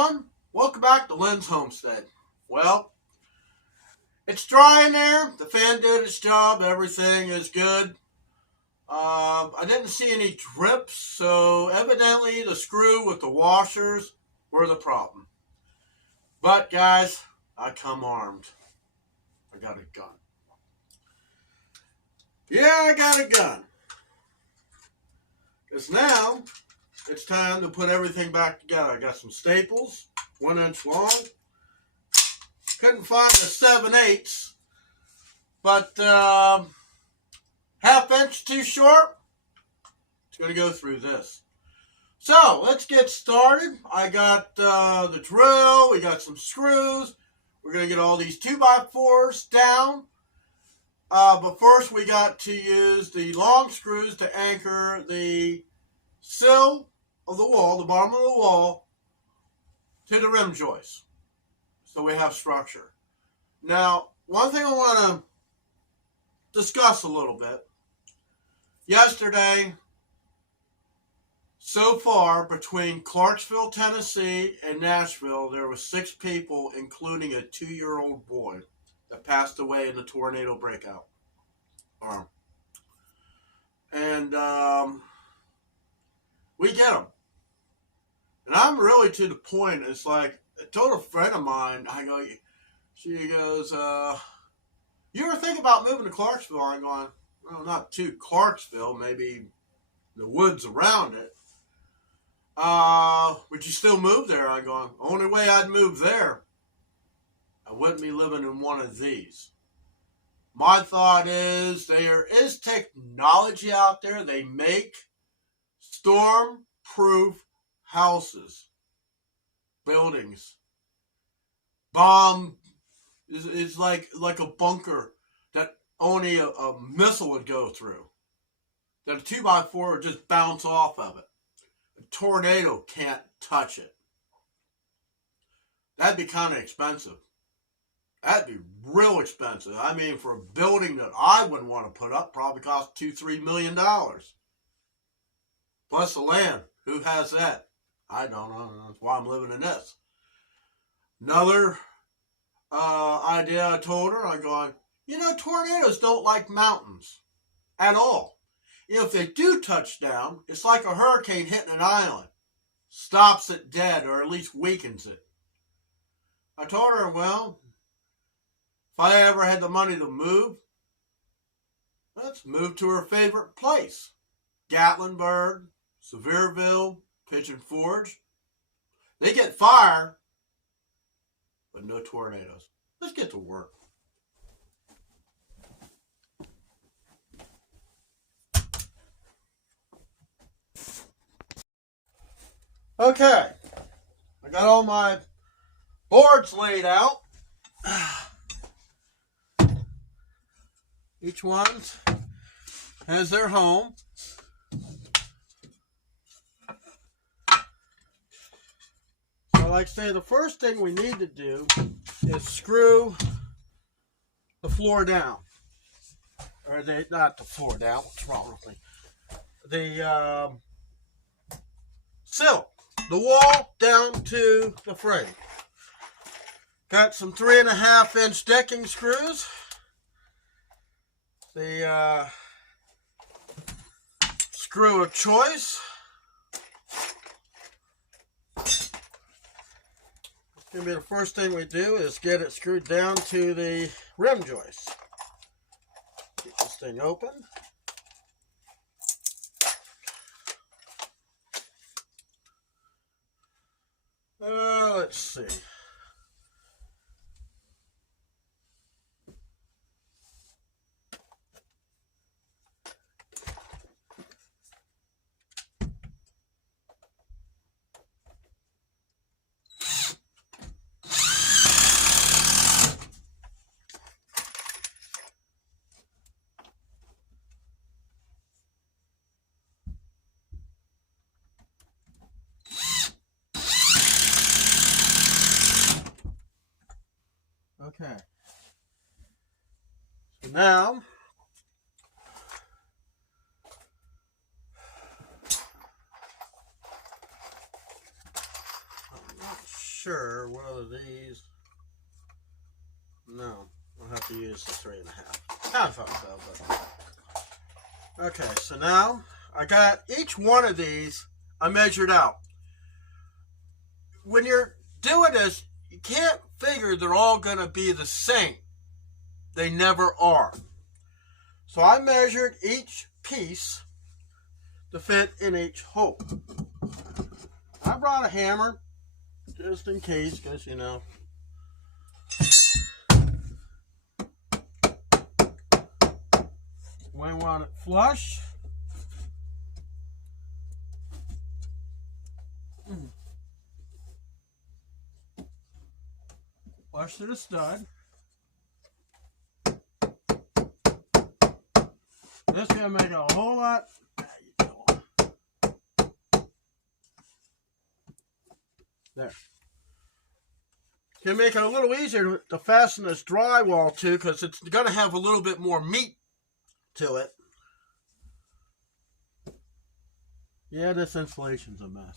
everyone. Welcome back to Lynn's Homestead. Well, it's dry in there. The fan did its job. Everything is good. I didn't see any drips, so evidently the screw with the washers were the problem. But guys, I come armed. I got a gun. Yeah, I got a gun. Because now it's time to put everything back together. I got some staples, 1 inch long. Couldn't find the 7/8, but half inch too short. It's going to go through this. So let's get started. I got the drill. We got some screws. We're going to get all these 2x4s down. But first we got to use the long screws to anchor the sill of the wall, the bottom of the wall, to the rim joist. So we have structure. Now, one thing I want to discuss a little bit. Yesterday, so far, between Clarksville, Tennessee, and Nashville, there were 6 people, including a 2-year-old boy, that passed away in the tornado breakout. And we get them. And I'm really to the point. It's like, I told a friend of mine, she goes, you ever think about moving to Clarksville? I'm going, well, not to Clarksville, maybe the woods around it. Would you still move there? I'm going, only way I'd move there, I wouldn't be living in one of these. My thought is there is technology out there. They make storm-proof houses, buildings. Bomb is like a bunker that only a missile would go through. That a 2x4 would just bounce off of it. A tornado can't touch it. That'd be kind of expensive. That'd be real expensive. I mean, for a building that I wouldn't want to put up, probably cost $2-3 million. Plus the land. Who has that? I don't know. That's why I'm living in this. Another idea I told her, I'm going, tornadoes don't like mountains at all. If they do touch down, it's like a hurricane hitting an island. Stops it dead, or at least weakens it. I told her, well, if I ever had the money to move, let's move to her favorite place. Gatlinburg, Sevierville, Pigeon Forge. They get fire, but no tornadoes. Let's get to work. Okay, I got all my boards laid out. Each one has their home. So like I say, the first thing we need to do is screw the floor down. Or not the floor down, what's wrong with me? The sill. The wall down to the frame. Got some 3.5 inch decking screws. The screw of choice. Gonna be the first thing we do is get it screwed down to the rim joist. Get this thing open. Let's see. Okay. So now, I'm not sure one of these. No, I'll have to use the 3.5. I thought so, but okay. So now I got each one of these. I measured out. When you're doing this, you can't figure they're all going to be the same. They never are. So I measured each piece to fit in each hole. I brought a hammer just in case, because you know. We want it flush. Flush to the stud. This is going to make it a whole lot. There. Can make it a little easier to fasten this drywall to, because it's going to have a little bit more meat to it. Yeah, this insulation's a mess.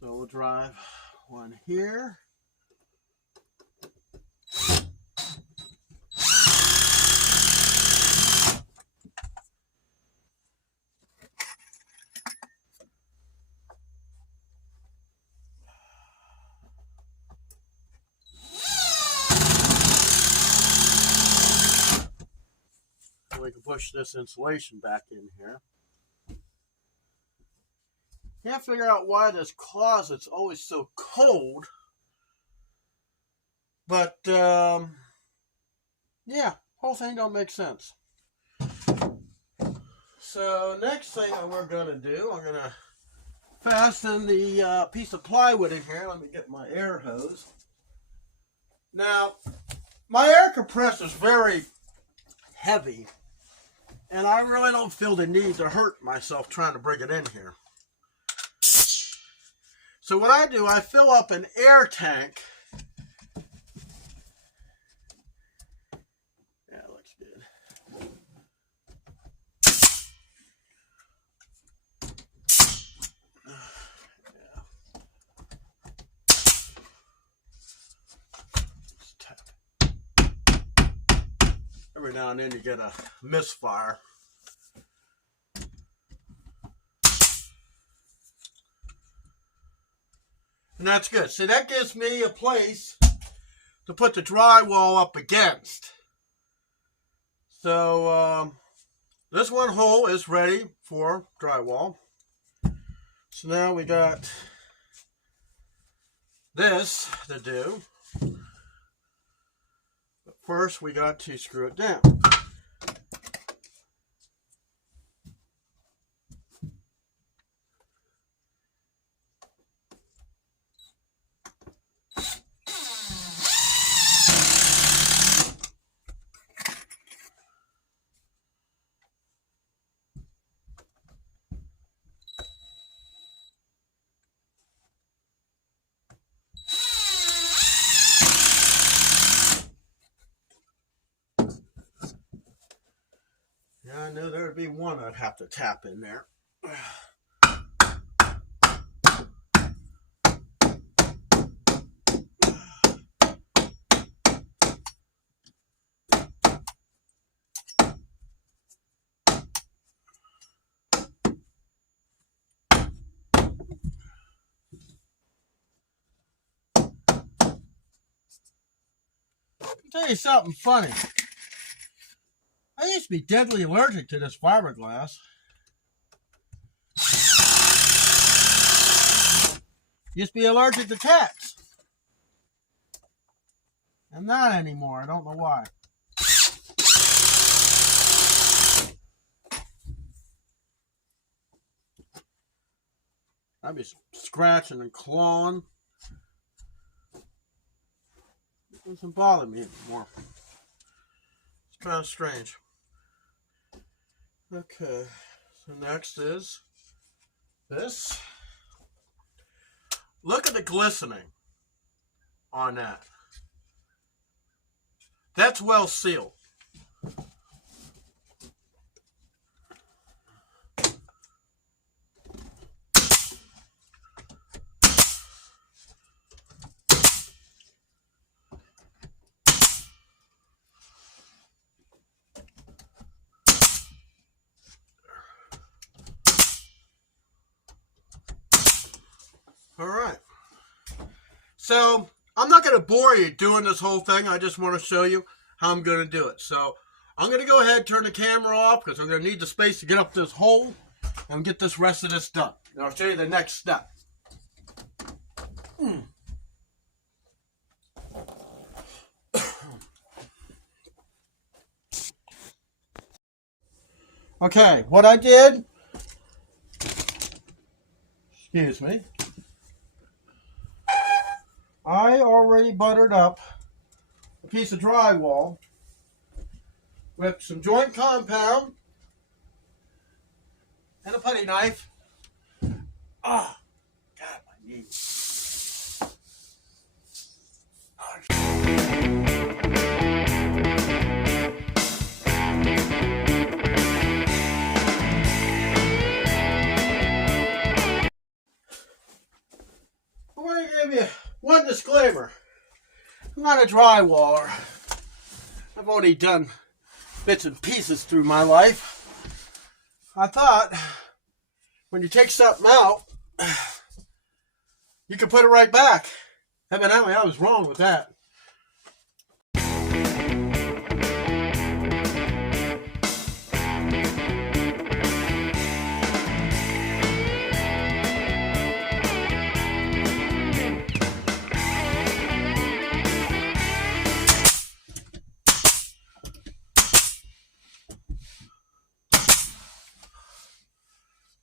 So we'll drive one here. We can push this insulation back in here. Can't figure out why this closet's always so cold. But, yeah, whole thing don't make sense. So, next thing that we're going to do, I'm going to fasten the piece of plywood in here. Let me get my air hose. Now, my air compressor is very heavy. And I really don't feel the need to hurt myself trying to bring it in here. So what I do, I fill up an air tank. Yeah, it looks good. Just tap it. Every now and then you get a misfire. And that's good. So that gives me a place to put the drywall up against. So this one hole is ready for drywall. So now we got this to do. But first we got to screw it down. Yeah, I knew there would be one I'd have to tap in there. I'll tell you something funny. I used to be deadly allergic to this fiberglass. Used to be allergic to tacks. I'm not anymore. I don't know why. I'd be scratching and clawing. It doesn't bother me anymore. It's kind of strange. Okay, so next is this. Look at the glistening on that. That's well sealed. All right. So I'm not going to bore you doing this whole thing. I just want to show you how I'm going to do it. So I'm going to go ahead and turn the camera off because I'm going to need the space to get up this hole and get this rest of this done. And I'll show you the next step. Okay, what I did, excuse me, I already buttered up a piece of drywall with some joint compound and a putty knife. Ah, God, my knees. I want to give you one disclaimer. I'm not a drywaller. I've already done bits and pieces through my life. I thought when you take something out, you can put it right back. Evidently, I was wrong with that.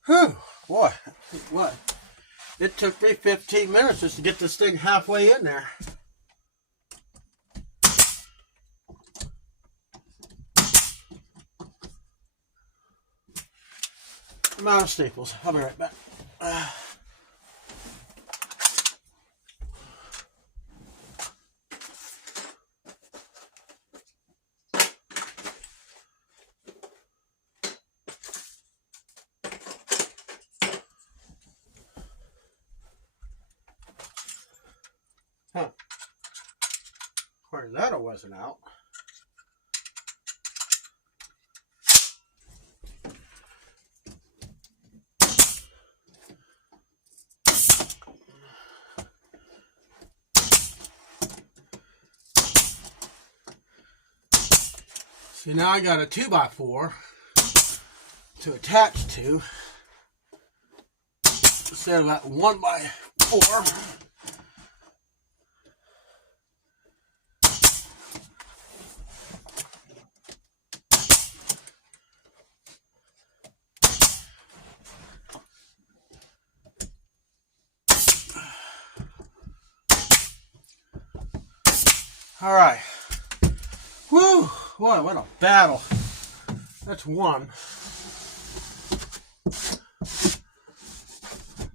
Whew, boy, what? It took me 15 minutes just to get this thing halfway in there. I'm out of staples. I'll be right back. Huh. Where's that? It wasn't out. See, now I got a 2x4 to attach to instead of that 1x4. All right. Whew. Boy, what a battle. That's one.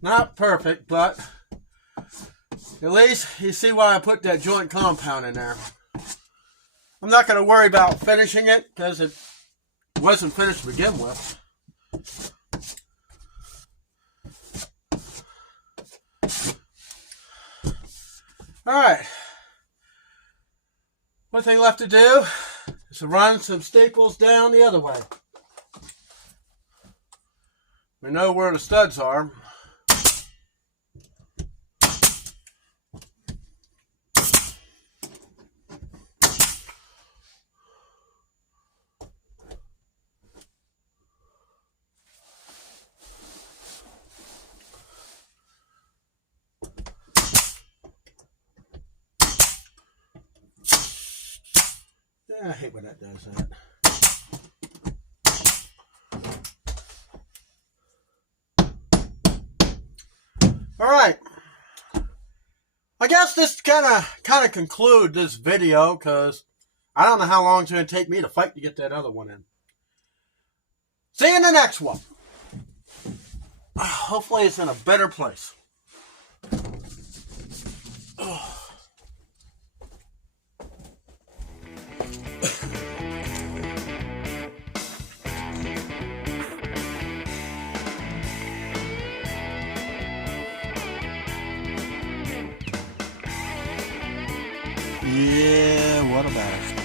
Not perfect, but at least you see why I put that joint compound in there. I'm not going to worry about finishing it because it wasn't finished to begin with. All right. One thing left to do is to run some staples down the other way. We know where the studs are. I hate when that does that. All right. I guess this kind of conclude this video because I don't know how long it's going to take me to fight to get that other one in. See you in the next one. Hopefully it's in a better place. Yeah, what about it?